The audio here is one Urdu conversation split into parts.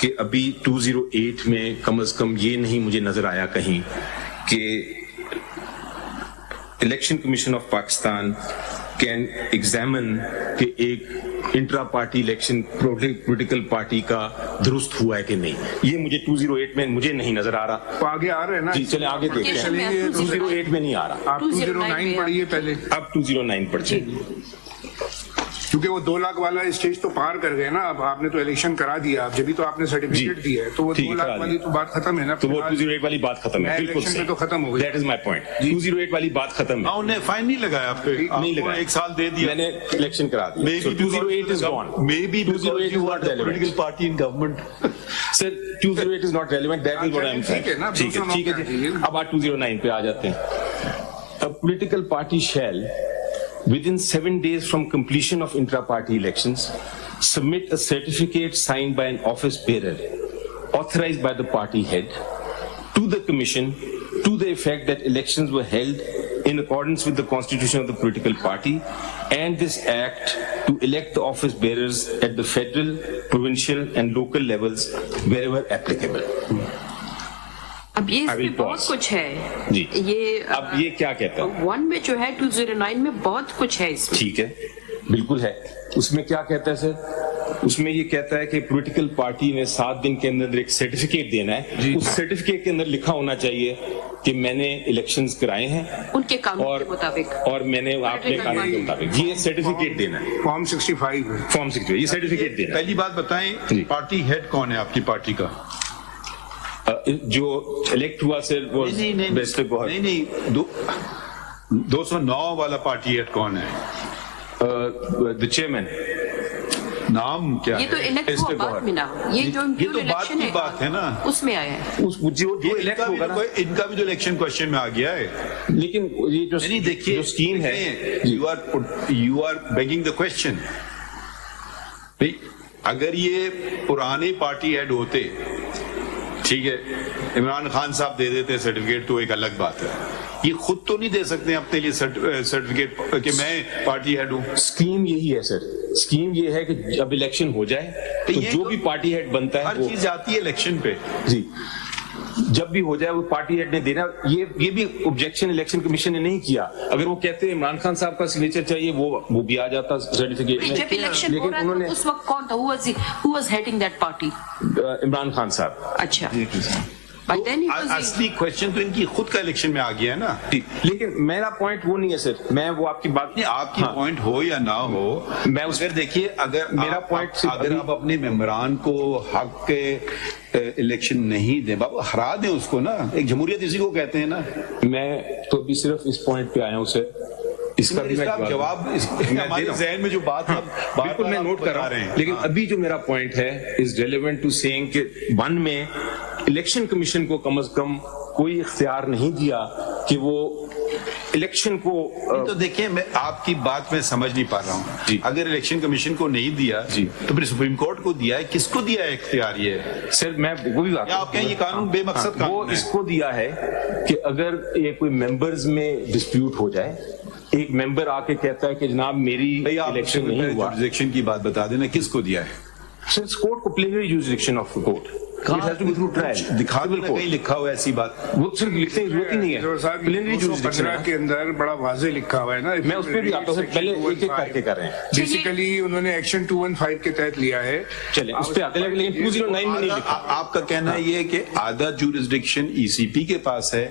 کہ ابھی 208 میں کم از کم یہ نہیں مجھے نظر آیا کہیں کہ election commission of Pakistan can examine کہ ایک intra party election political party کا درست ہوا ہے کہ نہیں. یہ مجھے 208 میں مجھے نہیں نظر آ رہا. تو آگے آ رہے ہیں نا جی چلیں آگے دیکھتے ہیں. 208 میں نہیں آ رہا. آپ 209 پڑھیے پہلے. اب 209 پڑھیے کیونکہ وہ 2 لاکھ والا اسٹیج تو پار کر گئے نا. اب آپ نے تو الیکشن کرا دیا, اب جبھی تو آپ نے سرٹیفکیٹ دیا ہے, تو وہ 2 لاکھ والی تو بات ختم ہے نا. تو وہ 208 والی بات ختم ہے. بالکل الیکشن میں تو ختم ہو گئی. That is my point. 208 والی بات ختم ہے. انہوں نے فائن نہیں لگایا آپ پہ, نہیں لگایا. 1 سال دے دیا. میں نے الیکشن کرا دیا. 208 از gone. Maybe because you are the political party in government. Sir, 208 is not relevant. That is what I am saying. ٹھیک ہے جی. اب آپ 209 پہ آ جاتے ہیں. A political party shall, within 7 days from completion of intra-party elections, submit a certificate signed by an office bearer authorized by the party head to the commission to the effect that elections were held in accordance with the constitution of the political party, and this act to elect the office bearers at the federal, provincial and local levels wherever applicable. اب یہ اس میں بہت کچھ ہے جی. یہ اب یہ کیا کہتا ہے 1 میں جو ہے 209 میں بہت کچھ ہے اس میں. ٹھیک ہے بالکل ہے. اس میں کیا کہتا ہے سر؟ اس میں یہ کہتا ہے کہ پولیٹیکل پارٹی نے 7 دن کے اندر ایک سرٹیفکیٹ دینا ہے. اس سرٹیفکیٹ کے اندر لکھا ہونا چاہیے کہ میں نے الیکشنز کرائے ہیں ان کے قانون کے مطابق, اور میں نے آپ نے قانون کے مطابق یہ سرٹیفکیٹ دینا ہے. فارم 65 فارم 65 یہ سرٹیفکیٹ دینا ہے. پہلی بات بتائیں, پارٹی ہیڈ کون ہے آپ کی پارٹی کا؟ جو الیکٹ ہوا سر وہ بیسٹر گوہر. نہیں 209 والا پارٹی ہیڈ کون ہے؟ the chairman. نام کیا ہے؟ یہ تو الیکٹ ہوا بعد میں نا, یہ جو یہ تو بات کی بات ہے نا, اس میں آیا ہے. جو الیکٹ ہوگا نا ان کا بھی تو الیکشن کوشچن میں آ گیا ہے. لیکن یہ جو دیکھیے جو اسکیم ہے, you are begging the question. اگر یہ پرانے پارٹی ہیڈ ہوتے, ٹھیک ہے, عمران خان صاحب دے دیتے سرٹیفکیٹ تو ایک الگ بات ہے. یہ خود تو نہیں دے سکتے اپنے لیے سرٹیفکیٹ کہ میں پارٹی ہیڈ ہوں. اسکیم یہی ہے سر. اسکیم یہ ہے کہ جب الیکشن ہو جائے تو جو بھی پارٹی ہیڈ بنتا ہے ہر چیز آتی ہے الیکشن پہ. جی جب بھی ہو جائے وہ پارٹی ہیڈ نے دینا. یہ بھی آبجیکشن الیکشن کمیشن نے نہیں کیا. اگر وہ کہتے ہیں عمران خان صاحب کا سگنیچر چاہیے وہ بھی آ جاتا سرٹیفکیٹ میں. جب الیکشن ہو رہا تھا اس وقت کون تھا, who was heading that party? Imran Khan صاحب. اچھا, اصلی کوشچن تو ان کی خود کا الیکشن میں آ گیا ہے نا. لیکن میرا پوائنٹ وہ نہیں ہے سر. میں وہ آپ کی بات نہیں, آپ کی پوائنٹ ہو یا نہ ہو, میں اس اگر دیکھیے اگر میرا پوائنٹ اگر آپ اپنے ممبران کو حق کے الیکشن نہیں دیں, بابا ہرا دیں اس کو نا. ایک جمہوریت اسی کو کہتے ہیں نا. میں تو ابھی صرف اس پوائنٹ پہ آیا ہوں سر. اس کا بھی جواب ہمارے ذہن میں جو بات بالکل میں نوٹ کر رہا ہوں. لیکن ابھی جو میرا پوائنٹ ہے از ریلیونٹ ٹو سیئنگ کہ 1 میں الیکشن کمیشن کو کم از کم کوئی اختیار نہیں دیا کہ وہ الیکشن کو. تو دیکھیں میں آپ کی بات میں سمجھ نہیں پا رہا ہوں. جی اگر الیکشن کمیشن کو نہیں دیا جی تو پھر سپریم کورٹ کو دیا ہے. کس کو دیا ہے اختیار؟ یہ سر میں وہ بھی بات, آپ کہیں یہ قانون بے مقصد قانون وہ اس کو دیا ہے کہ اگر یہ کوئی ممبرز میں ڈسپیوٹ ہو جائے, ایک ممبر آ کے کہتا ہے کہ جناب میری الیکشن نہیں ہوا. جوریسڈکشن کی بات بتا دینا, کس کو دیا ہے؟ سر کورٹ کو پلینری جوریسڈکشن آف کورٹ. دکھا دو کہیں لکھا ہوا ایسی بات. وہ صرف لکھنے کی ضرورت ہی نہیں ہے. پلینری جوریسڈکشن کے اندر بڑا واضح لکھا ہوا ہے نا. میں اس پہ بھی آتا ہوں. پہلے ایک ایک کر کے کر رہے ہیں. بیسیکلی انہوں نے ایکشن 215 کے تحت لیا ہے. چلیں اس پہ آتے ہیں, لیکن 209 میں نہیں لکھا. آپ کا کہنا یہ ہے کہ آدھا جوریسڈکشن ای سی پی کے پاس ہے,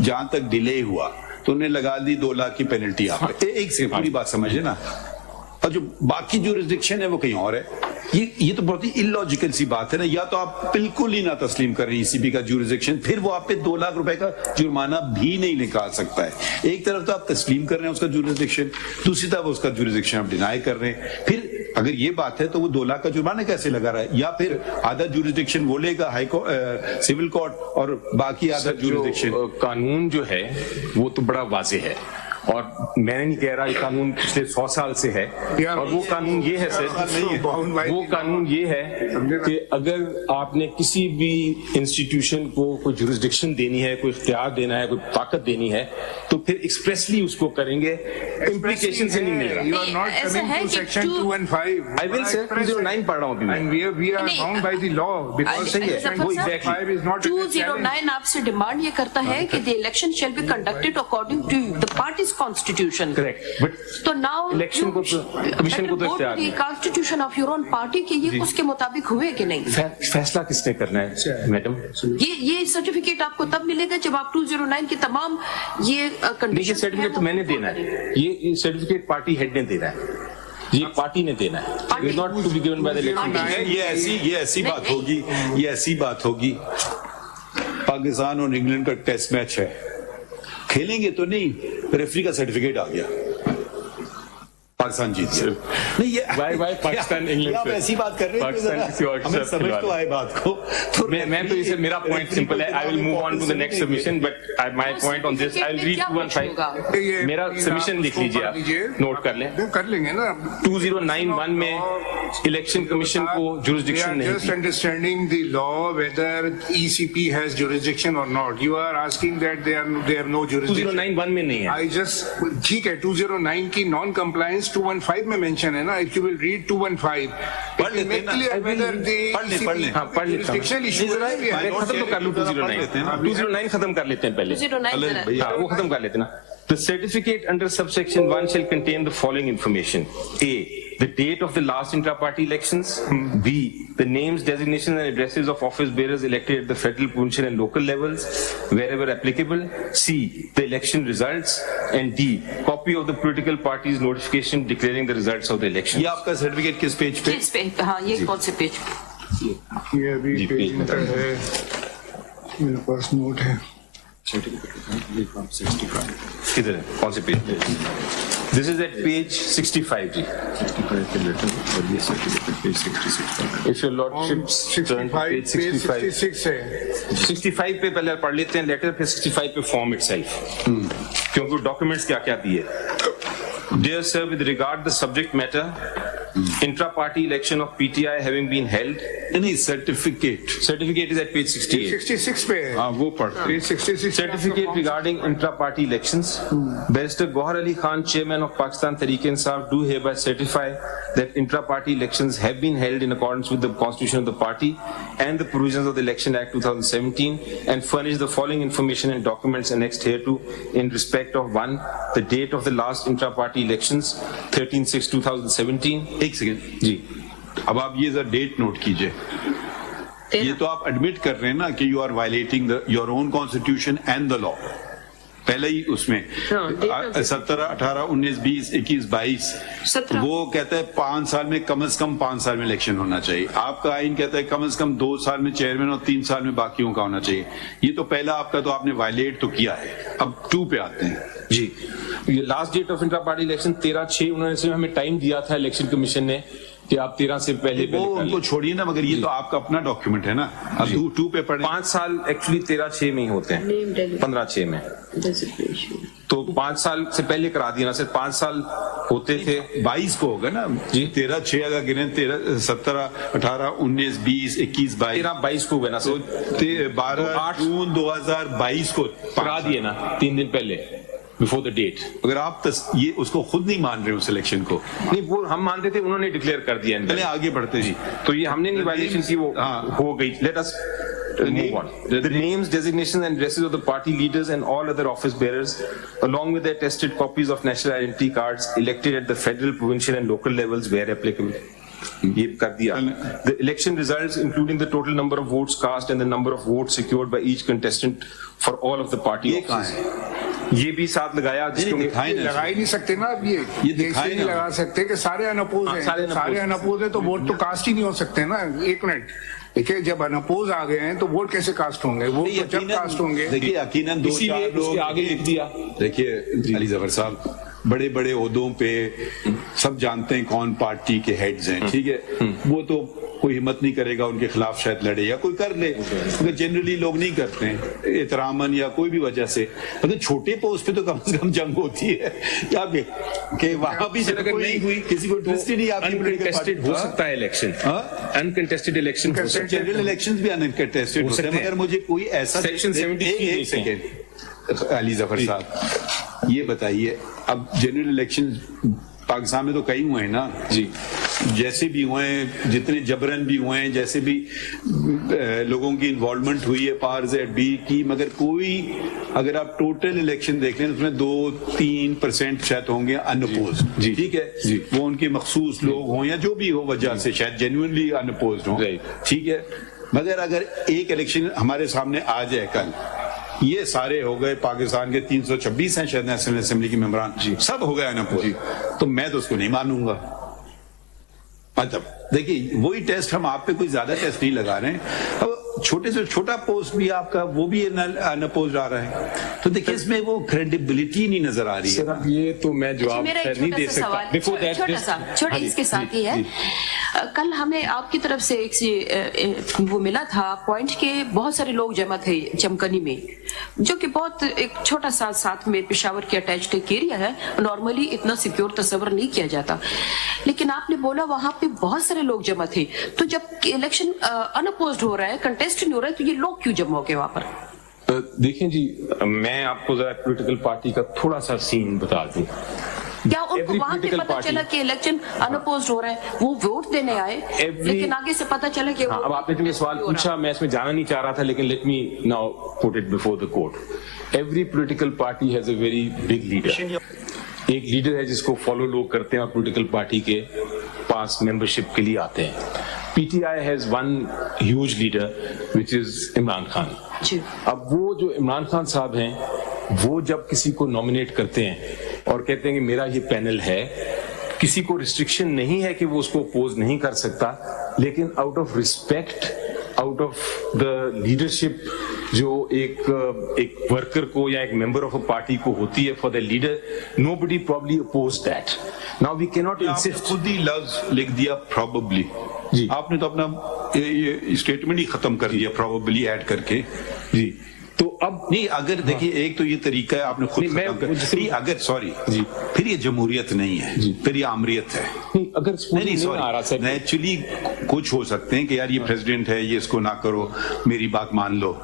جہاں تک ڈیلے ہوا تو انہیں لگا دی 2 لاکھ کی پینلٹی. آپ ایک سے پوری بات سمجھے نا, اور جو باقی جوریسڈکشن ہے وہ کہیں اور ہے. یہ تو بہت ہی illogical سی بات ہے نا. یا تو آپ بالکل ہی نہ تسلیم کر رہے ہیں ای سی پی کا جوریسڈکشن, پھر وہ آپ پہ 2 لاکھ روپے کا جرمانہ بھی نہیں نکال سکتا ہے. ایک طرف تو آپ تسلیم کر رہے ہیں اس کا جوریسڈکشن, دوسری طرف اس کا جوریسڈکشن آپ ڈینائی کر رہے ہیں. پھر اگر یہ بات ہے تو وہ 2 لاکھ کا جرمانہ کیسے لگا رہا ہے؟ یا پھر آدھا جوریسڈکشن وہ لے گا ہائی کورٹ, سول کورٹ, اور باقی آدھا جوریسڈکشن. قانون جو ہے وہ تو بڑا واضح ہے. اور میں نہیں کہہ رہا یہ قانون پچھلے 100 سال سے ہے, اور وہ قانون یہ ہے سر, وہ قانون یہ ہے کہ اگر آپ نے کسی بھی انسٹیٹیوشن کو کوئی جورسڈکشن دینی ہے, کوئی اختیار دینا ہے, کوئی طاقت دینی ہے, تو پھر ایکسپریسلی اس کو کریں گے, امپلیکیشن سے نہیں مل رہا. You are not coming to section 2 and 5. I will say 209 پڑھ رہا ہوں ابھی میں. And we are bound by the law because section 5 is not 209 آپ سے ڈیمانڈ یہ کرتا ہے کہ the election shall be conducted according to the party's constitution. Correct. But تو now الیکشن کو کمیشن کو تو اختیار the constitution of your own party کہ یہ اس کے مطابق ہوئے کہ نہیں. فیصلہ کس نے کرنا ہے میڈم؟ یہ سرٹیفکیٹ آپ کو تب ملے گا جب آپ 209 کی تمام یہ دیکھیے سرٹیفکیٹ تو میں نے دینا ہے, یہ سرٹیفکیٹ پارٹی ہیڈ نے دینا ہے, یہ پارٹی نے دینا ہے. It is not to be given by the election commission. یہ ایسی بات ہوگی, یہ ایسی بات ہوگی, پاکستان اور انگلینڈ کا ٹیسٹ میچ ہے, کھیلیں گے تو نہیں, ریفری کا سرٹیفکیٹ آ گیا, پاکستان جیت گیا. نہیں یہ پاکستان انگلینڈ آپ ایسی بات کر رہے ہیں, ہمیں سمجھ تو آئے بات کو. میں تو اسے میرا پوائنٹ سمپل ہے. I will move on to the next submission, but my point on this, I will read 215. میرا سبمیشن لکھ لیجیے, آپ نوٹ کر لیں. کر لیں گے نا. 2091 میں الیکشن کمیشن کو جورسڈکشن نہیں just understanding the law whether ECP has jurisdiction or not. You are asking that they have no jurisdiction. 2091 میں نہیں ہے. I just ٹھیک ہے 209 کی نان کمپلائنس 215 میں مینشن ہے نا. If you will read 215, پڑھ لیتے ہیں نا, پڑھ لیں. ہاں پڑھ لیتا ہوں. ختم تو کر لوں 209 ختم کر لیتے ہیں پہلے. ہاں وہ ختم کر لیتے ہیں نا. The certificate under subsection 1 shall contain the following information. A. The date of the last intra-party elections. B. The names, designations and addresses of office bearers elected at the federal, provincial and local levels wherever applicable. C. The election results. And D. Copy of the political party's notification declaring the results of the election. یہ آپ کا سرٹیفکیٹ کس پیج پہ؟ کس پہ؟ ہاں یہ کون سے پیج پہ؟ یہ ابھی پیج نمبر ہے میرے پاس نوٹ ہے. کدھر ہے؟ کون سے پیج پہ؟ This is at page 65 G. If your lordship turn to page 65. 66 ہے. 65 پہ پہلے پڑھ لیتے ہیں لیٹر, پھر 65 پہ فارم اٹ سیلف, کیونکہ ڈاکومنٹس کیا کیا دیے. Dear sir, with regard the subject matter, intra-party election of PTI having been held. نہیں certificate Certificate is at page 68. 66 پہ ہے. ہاں وہ پڑھ. 66 Certificate regarding intra-party elections. Barrister Gohar Ali Khan, Chairman of Pakistan Tehreek-e-Insaf, do hereby certify that intra-party elections have been held in accordance with the constitution of the party and the provisions of the Election Act 2017, and furnish the following information and documents annexed hereto in respect of 1. The date of the last intra-party elections, 13/6/2017. ایک سیکنڈ جی, اب آپ یہ ذرا ڈیٹ نوٹ کیجئے. یہ تو آپ ایڈمٹ کر رہے ہیں نا کہ you are violating your own constitution and the law. پہلے ہی اس میں 17 18 19 20 21 22 وہ کہتا ہے 5 سال میں کم از کم 5 سال میں الیکشن ہونا چاہیے. آپ کا آئین کہتا ہے کم از کم 2 سال میں چیئرمین اور 3 سال میں باقیوں کا ہونا چاہیے. یہ تو پہلا آپ کا تو آپ نے وائلیٹ تو کیا ہے. اب 2 پہ آتے ہیں جی. یہ last date of intra party election 13/6, انہوں نے ہمیں ٹائم دیا تھا الیکشن کمشن نے کہ آپ 13 سے پہلے وہ ان کو چھوڑیے نا, مگر یہ تو آپ کا اپنا ڈاکیومنٹ ہے نا. اب 2 پہ پڑھیں. 5 سال ایکچولی 13/6 میں ہی ہوتے ہیں, 15/6 میں, تو 5 سال سے پہلے کرا دیا نا سر. 5 سال ہوتے تھے, 22 کو ہوگا نا جی. 13/6 اگر گریں 17 18 19 20 21 22 13/22 کو ہوئے نا سر. 12 جون 2022 کو کرا دیے نا 3 دن پہلے, بفور دا ڈیٹ. اگر آپ یہ اس کو خود نہیں مان رہے اس الیکشن کو. نہیں وہ ہم مانتے تھے, انہوں نے ڈکلیئر کر دیا. پہلے آگے بڑھتے جی, تو یہ ہم نے نہیں وائلیشن کی, وہ ہو گئی. Let us move on. The names, designations and addresses of the party leaders and all other office bearers, along with their attested copies of national identity cards elected at the federal, provincial and local levels where applicable. یہ کر دیا. The election results including the total number of votes cast and the number of votes secured by each contestant for all of the party offices. یہ بھی ساتھ لگایا, جس کو لگا ہی نہیں سکتے نا. اب یہ نہیں لگا سکتے کہ سارے انپوز ہیں. سارے انپوز ہیں تو ووٹ تو کاسٹ ہی نہیں ہو سکتے نا. ایک منٹ دیکھیے, جب انپوز آ گئے ہیں تو ووٹ کیسے کاسٹ ہوں گے؟ وہ جب کاسٹ ہوں گے. دیکھیے یقیناً 2-4 لوگ آگے لکھ دیا. دیکھیے علی ظفر صاحب بڑے بڑے عہدوں پہ سب جانتے ہیں کون پارٹی کے ہیڈز ہیں, ٹھیک ہے, وہ تو کوئی ہمت نہیں کرے گا ان کے خلاف شاید لڑے یا کوئی کر لے, مگر جنرلی لوگ نہیں کرتے ہیں احتراماً یا کوئی بھی وجہ سے. اگر چھوٹے پوسٹ پہ تو کم سے کم جنگ ہوتی ہے کہ وہاں بھی اگر نہیں ہوئی, کسی کو انٹرسٹ ہی نہیں. آپ انکنٹیسٹڈ ہو سکتا ہے الیکشن, انکنٹسٹڈ الیکشن, جنرل الیکشن بھی انکنٹیسٹڈ ہو سکتے ہیں, مگر مجھے کوئی ایسا سیکشن ایک سیکنڈ علی ظفر صاحب یہ بتائیے, اب جنرل الیکشن پاکستان میں تو کئی ہوئے ہیں نا جی, جیسے بھی ہوئے ہیں, جتنے جبرن بھی ہوئے ہیں, جیسے بھی لوگوں کی انوالومنٹ ہوئی ہے پارز ایٹ بی کی, مگر کوئی اگر آپ ٹوٹل الیکشن دیکھ لیں اس میں 2-3% شاید ہوں گے ان اپوزڈ. جی ٹھیک ہے, جی, وہ ان کے مخصوص لوگ ہوں یا جو بھی ہو وجہ سے شاید جینوئنلی ان اپوزڈ ہوں. ٹھیک ہے, مگر اگر ایک الیکشن ہمارے سامنے آ جائے کل, یہ سارے ہو گئے پاکستان کے 326 ہیں شاید نیشنل اسمبلی کے ممبران, جی ہو گئے ان اپوزڈ, تو میں تو اس کو نہیں مانوں گا. مطلب دیکھیے وہی ٹیسٹ, ہم آپ پہ کوئی زیادہ ٹیسٹ نہیں لگا رہے ہیں. اب چھوٹے سے چھوٹا پوسٹ بھی آپ کا وہ بھی ان اپوزڈ آ رہا ہے, تو دیکھیے اس میں وہ کریڈیبلٹی نہیں نظر آ رہی ہے. سر یہ تو میں جواب نہیں دے سکتا. چھوٹا اس کے ساتھ ہی ہے, کل ہمیں آپ کی طرف سے ایک وہ ملا تھا پوائنٹ کہ بہت سارے لوگ جمع تھے چمکنی میں, جو کہ بہت ایک چھوٹا سا ساتھ میں پشاور کے اٹیچڈ ایک ایریا ہے, نارملی اتنا سیکیور تصور نہیں کیا جاتا, لیکن آپ نے بولا وہاں پہ بہت سارے لوگ جمع تھے, تو جب الیکشن ان اپوزڈ ہو رہا ہے, کنٹیسٹ نہیں ہو رہا ہے, تو یہ لوگ کیوں جمع ہو گئے وہاں پر؟ دیکھیں جی, میں آپ کو ذرا پولیٹیکل پارٹی کا تھوڑا سا سین بتا دوں. کیا ان کو وہاں پہ پتا چلا کہ الیکشن ان اپوزڈ ہو رہا ہے, وہ ووٹ دینے آئے, لیکن آگے سے پتا چلا کہ اب آپ نے جو یہ سوال پوچھا میں اس میں جانا نہیں چاہ رہا تھا, لیکن let me now put it before the court. Every political party has a very big leader. ایک لیڈر ہے جس کو فالو لوگ کرتے ہیں اور پولیٹیکل پارٹی کے پاس ممبرشپ کے لیے آتے ہیں. P T I has one huge leader which is Imran Khan. اب وہ جو عمران خان صاحب ہیں, وہ جب کسی کو نامینیٹ کرتے ہیں اور کہتے ہیں کہ میرا یہ پینل ہے, کسی کو ریسٹرکشن نہیں ہے کہ وہ اس کو اپوز نہیں کر سکتا, لیکن out of respect, out of the leadership جو ایک ورکر کو یا ایک ممبر آف اے پارٹی کو ہوتی ہے for the leader, nobody probably oppose that. Now we کی ناٹ انسسٹ. خود ہی لفظ لکھ دیا پروبیبلی, جی آپ نے تو اپنا اسٹیٹمنٹ ہی ختم کر دیا پروبیبلی ایڈ کر کے. جی تو اب نہیں, اگر دیکھیے ایک تو یہ طریقہ ہے آپ نے خود ختم کر, اگر سوری جی پھر یہ جمہوریت نہیں ہے, پھر یہ آمریت ہے. اگر نہیں سوری نیچرلی کچھ ہو سکتے ہیں کہ یار یہ پریزیڈنٹ ہے, یہ اس کو نہ کرو, میری بات مان لو,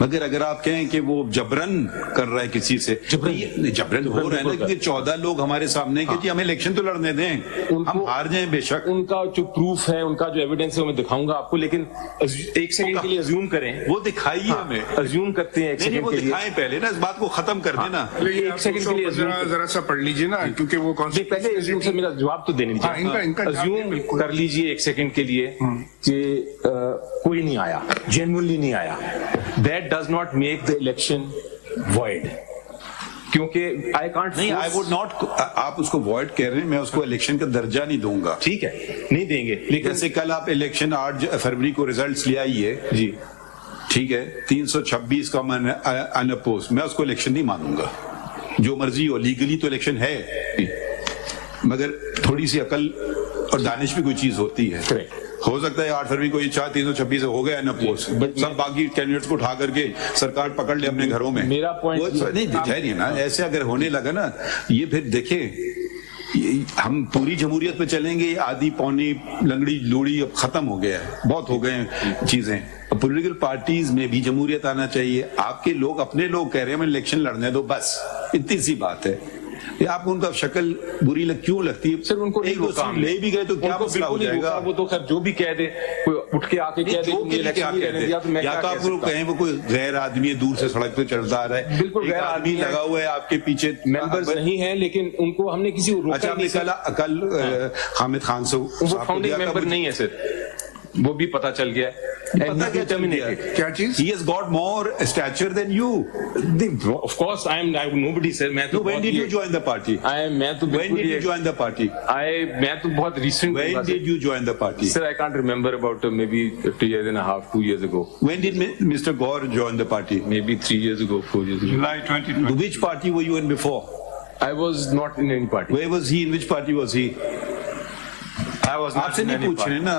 مگر اگر آپ کہیں کہ وہ جبرن کر رہا ہے کسی سے, جبرن ہو رہا ہے نا, کیونکہ 14 لوگ ہمارے سامنے کہ جی ہمیں الیکشن تو لڑنے دیں, ہم ہار جائیں بے شک. ان کا جو پروف ہے, ان کا جو ایویڈنس ہے, میں دکھاؤں گا آپ کو, لیکن ایک سیکنڈ کے لیے ازیوم کریں, وہ دکھائیے ہمیں, ازیوم کرتے ہیں ایک سیکنڈ کے لیے, دکھائیں پہلے نا, اس بات کو ختم کر دینا. ایک سیکنڈ کے لیے ذرا سا پڑھ لیجیے نا, کیونکہ وہ پہلے ازیوم سے میرا جواب تو دینے دیجیے. ازیوم کر لیجیے ایک سیکنڈ کے لیے کہ کوئی نہیں آیا, جینوئنلی نہیں آیا, that does not make the election void. کیونکہ I can't نہیں, I would not, آپ اس کو void کہہ رہے ہیں, میں اس کو الیکشن کا درجہ نہیں دوں گا. ٹھیک ہے, نہیں دیں گے, لیکن جیسے کل آپ الیکشن 8 فروری کو ریزلٹس لے آئیے, جی ٹھیک ہے, 326 کا ان اپوز, میں اس کو الیکشن نہیں مانوں گا. جو مرضی ہو, لیگلی تو الیکشن ہے, مگر تھوڑی سی عقل اور دانش بھی کوئی چیز ہوتی ہے. ہو سکتا ہے 8 فروری کو یہ 326 ہو گیا نا پوسٹ, سب باقی کینڈیڈیٹس کو اٹھا کر کے سرکار پکڑ لے اپنے گھروں میں. میرا پوائنٹ نہیں نا, ایسے اگر ہونے لگا نا, یہ پھر دیکھیں ہم پوری جمہوریت پہ چلیں گے, آدھی پونی لنگڑی لوڑی اب ختم ہو گیا ہے, بہت ہو گئے ہیں چیزیں. پولیٹیکل پارٹیز میں بھی جمہوریت آنا چاہیے. آپ کے لوگ اپنے لوگ کہہ رہے ہیں ہمیں الیکشن لڑنے دو, بس اتنی سی بات ہے. آپ کو ان کا شکل بری کیوں لگتی ہے؟ سر ان کو ایک دو لے بھی گئے تو کیا مسئلہ ہو جائے گا؟ وہ تو خیر جو بھی کہہ دے, کوئی اٹھ کے آ کے کہہ دے, یا تو آپ لوگ کہیں وہ کوئی غیر آدمی دور سے سڑک پہ چلتا آ رہا ہے, بالکل غیر آدمی لگا ہوا ہے آپ کے پیچھے, ممبرز نہیں ہیں, لیکن ان کو ہم نے کسی اچھا کل حامد خان سے وہ فاؤنڈنگ ممبر نہیں ہے سر, وہ بھی پتا چل گیا ہے. کیا چیز? He has got more stature than you. Of course, nobody said. When did you join the party? When did you join the party? میں تو بہت recent. When did you join the party? Sir, I can't remember, about maybe 2 years and a half, 2 years ago. When did Mr. Gaur join the party? Maybe 3 years ago, 4 years ago. July 2020. Which party were you in before? I was not in any party. Where was he? In which party was he? I was not آپ سے in نہیں any پوچھ رہے party. نا,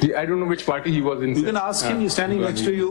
I don't know which party he was in. You can ask him, he's standing next to you.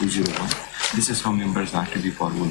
201. This is how members have to be followed.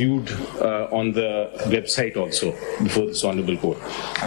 viewed on the website also before this honorable court.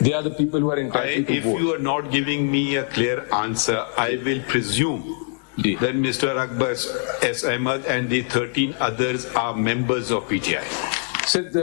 They are the people who are entitled to If vote. you are not giving me a clear answer, I will presume that Mr. Akbar S. Ahmed and the 13 others are members of PTI. Sir, the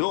No,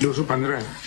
215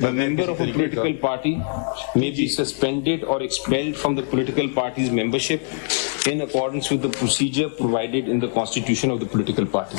member of a political party may be suspended or expelled from the political party's membership in accordance with the procedure provided in the constitution of the political party.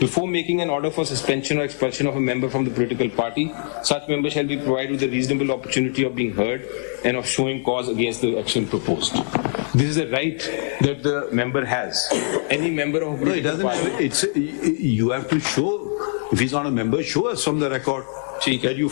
Before making an order for suspension or expulsion of a member from the political party, such member shall be provided with a reasonable opportunity of being heard and of showing cause against the action proposed. This is a right that the member has. Any member of a No, it political doesn't party. have, you have to show, if he's not a member, show us from the record that you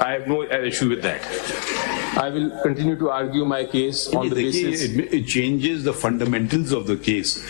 I have no issue with that. I will continue to argue my case on the basis. It changes the fundamentals of the case.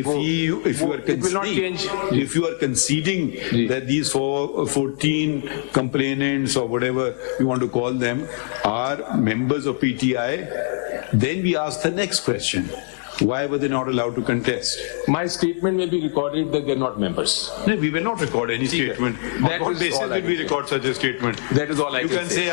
If you are it will not change. If you are conceding that these 14 complainants or whatever you want to call them are members of PTI, then we ask the next question. Why were they not allowed to contest? My statement may be recorded that they're not members. No, we will not record any statement. That On what is basis all I did we can record such a statement? That is all I You can can say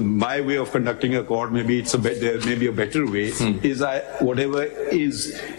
my way of conducting a court, maybe there may be a better way, is whatever is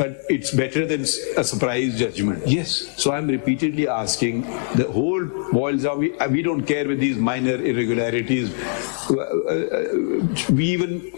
but it's better than a surprise judgment. Yes. So I'm repeatedly asking, the whole boils down, we don't care with these minor irregularities. We even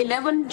11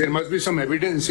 There must be some evidence.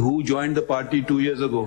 Who joined the party 2 years ago?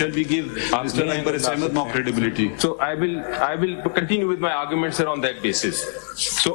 shall we give Mr. Akbar Ahmed more credibility? So I will continue with my arguments sir on that basis. So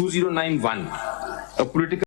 2091 a political